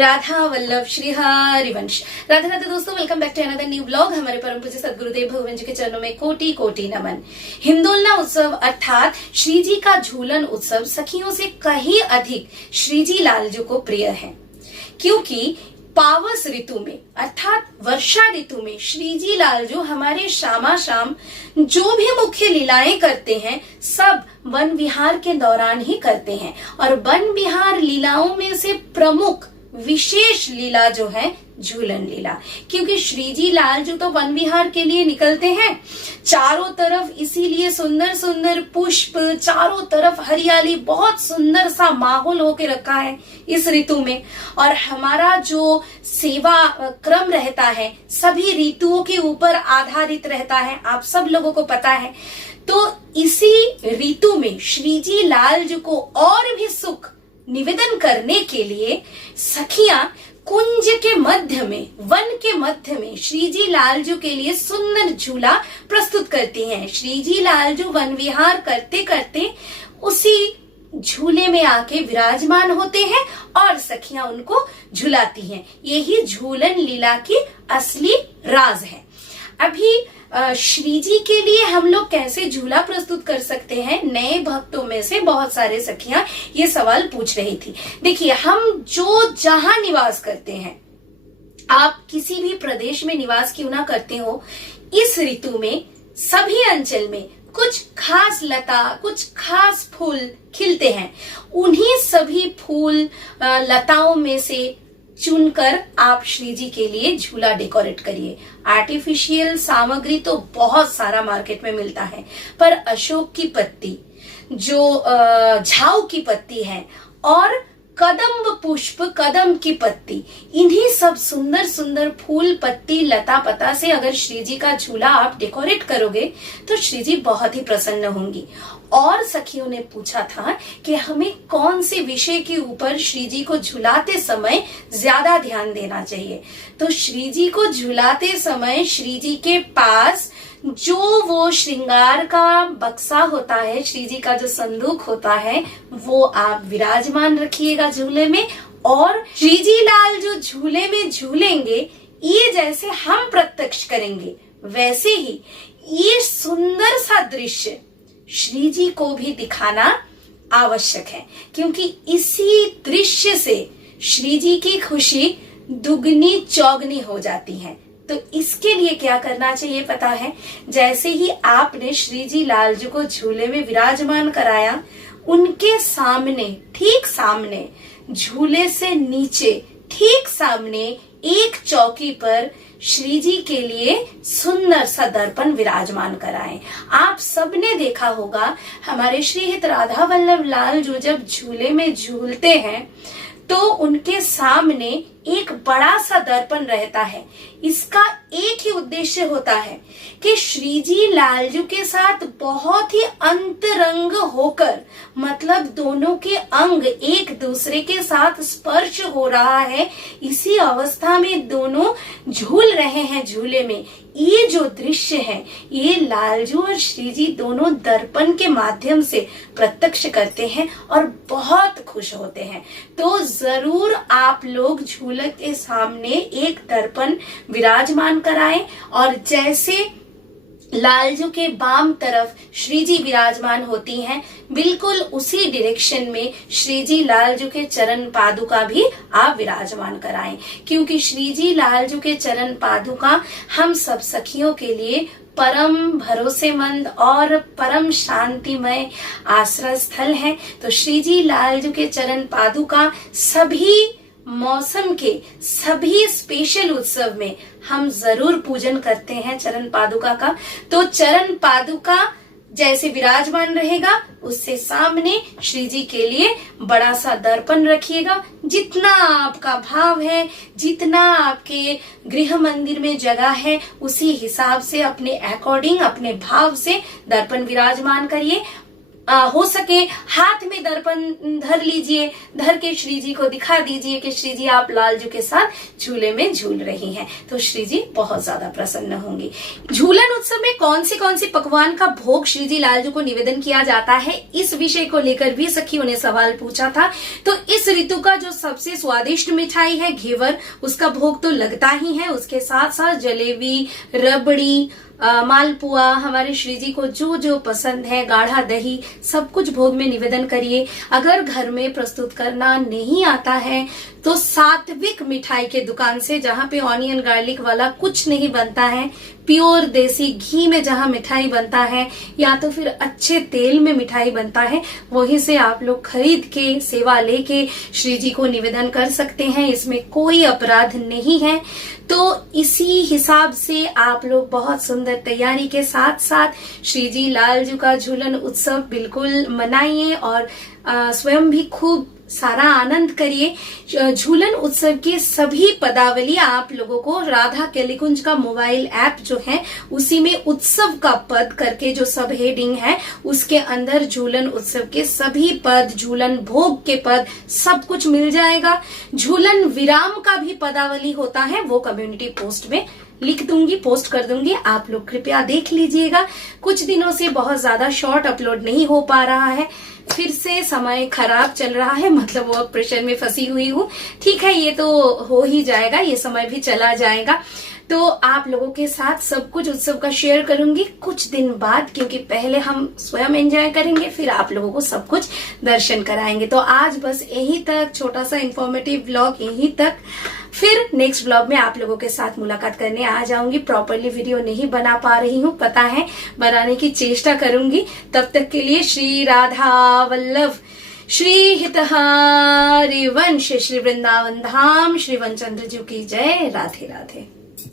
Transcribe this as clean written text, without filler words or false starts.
राधा वल्लभ श्री हरिवंश। राधे राधे दोस्तों, welcome back to another new blog. हमारे परम पूज्य सदगुरुदेव भगवान जी के चरणों में कोटि कोटि नमन। हिंदोलना उत्सव अर्थात श्री जी का झूलन उत्सव सखियों से कहीं अधिक श्री जी लालजू को प्रिय है, क्योंकि पावस ऋतु में अर्थात वर्षा ऋतु में श्री जी लालजू हमारे श्यामा शाम जो भी मुख्य लीलाएं करते हैं सब वन विहार के दौरान ही करते हैं। और वन विहार लीलाओं में से प्रमुख विशेष लीला जो है झूलन लीला, क्योंकि श्री जी लालजू तो वन विहार के लिए निकलते हैं। चारों तरफ इसीलिए सुंदर सुंदर पुष्प, चारों तरफ हरियाली, बहुत सुंदर सा माहौल होके रखा है इस ऋतु में। और हमारा जो सेवा क्रम रहता है सभी ऋतुओं के ऊपर आधारित रहता है, आप सब लोगों को पता है। तो इसी ऋतु में श्री जी लालजू को और भी सुख निवेदन करने के लिए सखियां कुंज के मध्य में, वन के मध्य में श्री जी लालजू के लिए सुंदर झूला प्रस्तुत करती हैं। श्री जी लालजू वन विहार करते करते उसी झूले में आके विराजमान होते हैं और सखियां उनको झुलाती हैं। यही झूलन लीला की असली राज है। अभी श्री जी के लिए हम लोग कैसे झूला प्रस्तुत कर सकते हैं, नए भक्तों में से बहुत सारे सखियां ये सवाल पूछ रही थी। देखिए, हम जो जहां निवास करते हैं, आप किसी भी प्रदेश में निवास क्यों ना करते हो, इस ऋतु में सभी अंचल में कुछ खास लता, कुछ खास फूल खिलते हैं। उन्हीं सभी फूल लताओं में से चुनकर आप श्री जी के लिए झूला डेकोरेट करिए। आर्टिफिशियल सामग्री तो बहुत सारा मार्केट में मिलता है, पर अशोक की पत्ती, जो झाऊ की पत्ती है, और कदम्ब पुष्प, कदम की पत्ती, इन्हीं सब सुंदर सुंदर फूल, पत्ती, लता पता से अगर श्री जी का झूला आप डेकोरेट करोगे तो श्री जी बहुत ही प्रसन्न होंगी। और सखियों ने पूछा था कि हमें कौन से विषय के ऊपर श्री जी को झुलाते समय ज्यादा ध्यान देना चाहिए। तो श्री जी को झुलाते समय श्री जी के पास जो वो श्रृंगार का बक्सा होता है, श्री जी का जो संदूक होता है, वो आप विराजमान रखिएगा झूले में। और श्री जी लाल जो झूले में झूलेंगे, ये जैसे हम प्रत्यक्ष करेंगे वैसे ही ये सुंदर सा दृश्य श्री जी को भी दिखाना आवश्यक है, क्योंकि इसी दृश्य से श्री जी की खुशी दुगनी चौगनी हो जाती है। तो इसके लिए क्या करना चाहिए पता है, जैसे ही आपने श्री जी लालजू को झूले में विराजमान कराया, उनके सामने, ठीक सामने, झूले से नीचे ठीक सामने एक चौकी पर श्री जी के लिए सुंदर सा दर्पण विराजमान कराएं। आप सबने देखा होगा, हमारे श्री हित राधा वल्लभ लालजू जब झूले में झूलते हैं तो उनके सामने एक बड़ा सा दर्पण रहता है। इसका एक ही उद्देश्य होता है कि श्री जी लालजू के साथ बहुत ही अंतरंग होकर, मतलब दोनों के अंग एक दूसरे के साथ स्पर्श हो रहा है, इसी अवस्था में दोनों झूल रहे हैं झूले में। ये जो दृश्य है, ये लालजू और श्री जी दोनों दर्पण के माध्यम से प्रत्यक्ष करते हैं और बहुत खुश होते हैं। तो जरूर आप लोग झूले के सामने एक दर्पण विराजमान कराएं, और जैसे लालजू के बाम तरफ श्री जी विराजमान होती हैं, बिल्कुल उसी डायरेक्शन में श्री जी लालजू के चरण पादुका भी आप विराजमान कराएं, क्योंकि श्री जी लालजू के चरण पादुका हम सब सखियों के लिए परम भरोसेमंद और परम शांतिमय आश्रय स्थल है। तो श्री जी लालजू के चरण पादुका सभी मौसम के सभी स्पेशल उत्सव में हम जरूर पूजन करते हैं चरण पादुका का। तो चरण पादुका जैसे विराजमान रहेगा, उससे सामने श्री जी के लिए बड़ा सा दर्पण रखिएगा। जितना आपका भाव है, जितना आपके गृह मंदिर में जगह है, उसी हिसाब से अपने अकॉर्डिंग, अपने भाव से दर्पण विराजमान करिए। हो सके हाथ में दर्पण धर लीजिए, धर के श्री जी को दिखा दीजिए कि श्री जी आप लालजू के साथ झूले में झूल रही हैं, तो श्री जी बहुत ज्यादा प्रसन्न होंगी। झूलन उत्सव में कौन सी पकवान का भोग श्री जी लालजू को निवेदन किया जाता है, इस विषय को लेकर भी सखियों ने सवाल पूछा था। तो इस ऋतु का जो सबसे स्वादिष्ट मिठाई है घेवर, उसका भोग तो लगता ही है। उसके साथ साथ जलेबी, रबड़ी, मालपुआ, हमारे श्री जी को जो जो पसंद है, गाढ़ा दही, सब कुछ भोग में निवेदन करिए। अगर घर में प्रस्तुत करना नहीं आता है तो सात्विक मिठाई के दुकान से, जहां पे ऑनियन गार्लिक वाला कुछ नहीं बनता है, प्योर देसी घी में जहां मिठाई बनता है या तो फिर अच्छे तेल में मिठाई बनता है, वहीं से आप लोग खरीद के सेवा लेके श्री जी को निवेदन कर सकते हैं। इसमें कोई अपराध नहीं है। तो इसी हिसाब से आप लोग बहुत सुंदर तैयारी के साथ साथ श्री जी लालजू का झूलन उत्सव बिल्कुल मनाइए और स्वयं भी खूब सारा आनंद करिए। झूलन उत्सव के सभी पदावली आप लोगों को राधा केलिकुंज का मोबाइल ऐप जो है उसी में उत्सव का पद करके जो सब हेडिंग है उसके अंदर झूलन उत्सव के सभी पद, झूलन भोग के पद, सब कुछ मिल जाएगा। झूलन विराम का भी पदावली होता है, वो कम्युनिटी पोस्ट में लिख दूंगी, पोस्ट कर दूंगी, आप लोग कृपया देख लीजिएगा। कुछ दिनों से बहुत ज्यादा शॉर्ट अपलोड नहीं हो पा रहा है, फिर से समय खराब चल रहा है, मतलब वर्क प्रेशर में फंसी हुई हूँ। ठीक है, ये तो हो ही जाएगा, ये समय भी चला जाएगा। तो आप लोगों के साथ सब कुछ उत्सव का शेयर करूंगी कुछ दिन बाद, क्योंकि पहले हम स्वयं एंजॉय करेंगे, फिर आप लोगों को सब कुछ दर्शन कराएंगे। तो आज बस यहीं तक, छोटा सा इंफॉर्मेटिव ब्लॉग यहीं तक। फिर नेक्स्ट ब्लॉग में आप लोगों के साथ मुलाकात करने आ जाऊंगी। प्रॉपरली वीडियो नहीं बना पा रही हूँ, पता है, बनाने की चेष्टा करूंगी। तब तक के लिए श्री राधा वल्लभ, श्री हितहारी वंश, श्री वृंदावन धाम, श्री वनचंद्र जी की जय। राधे राधे।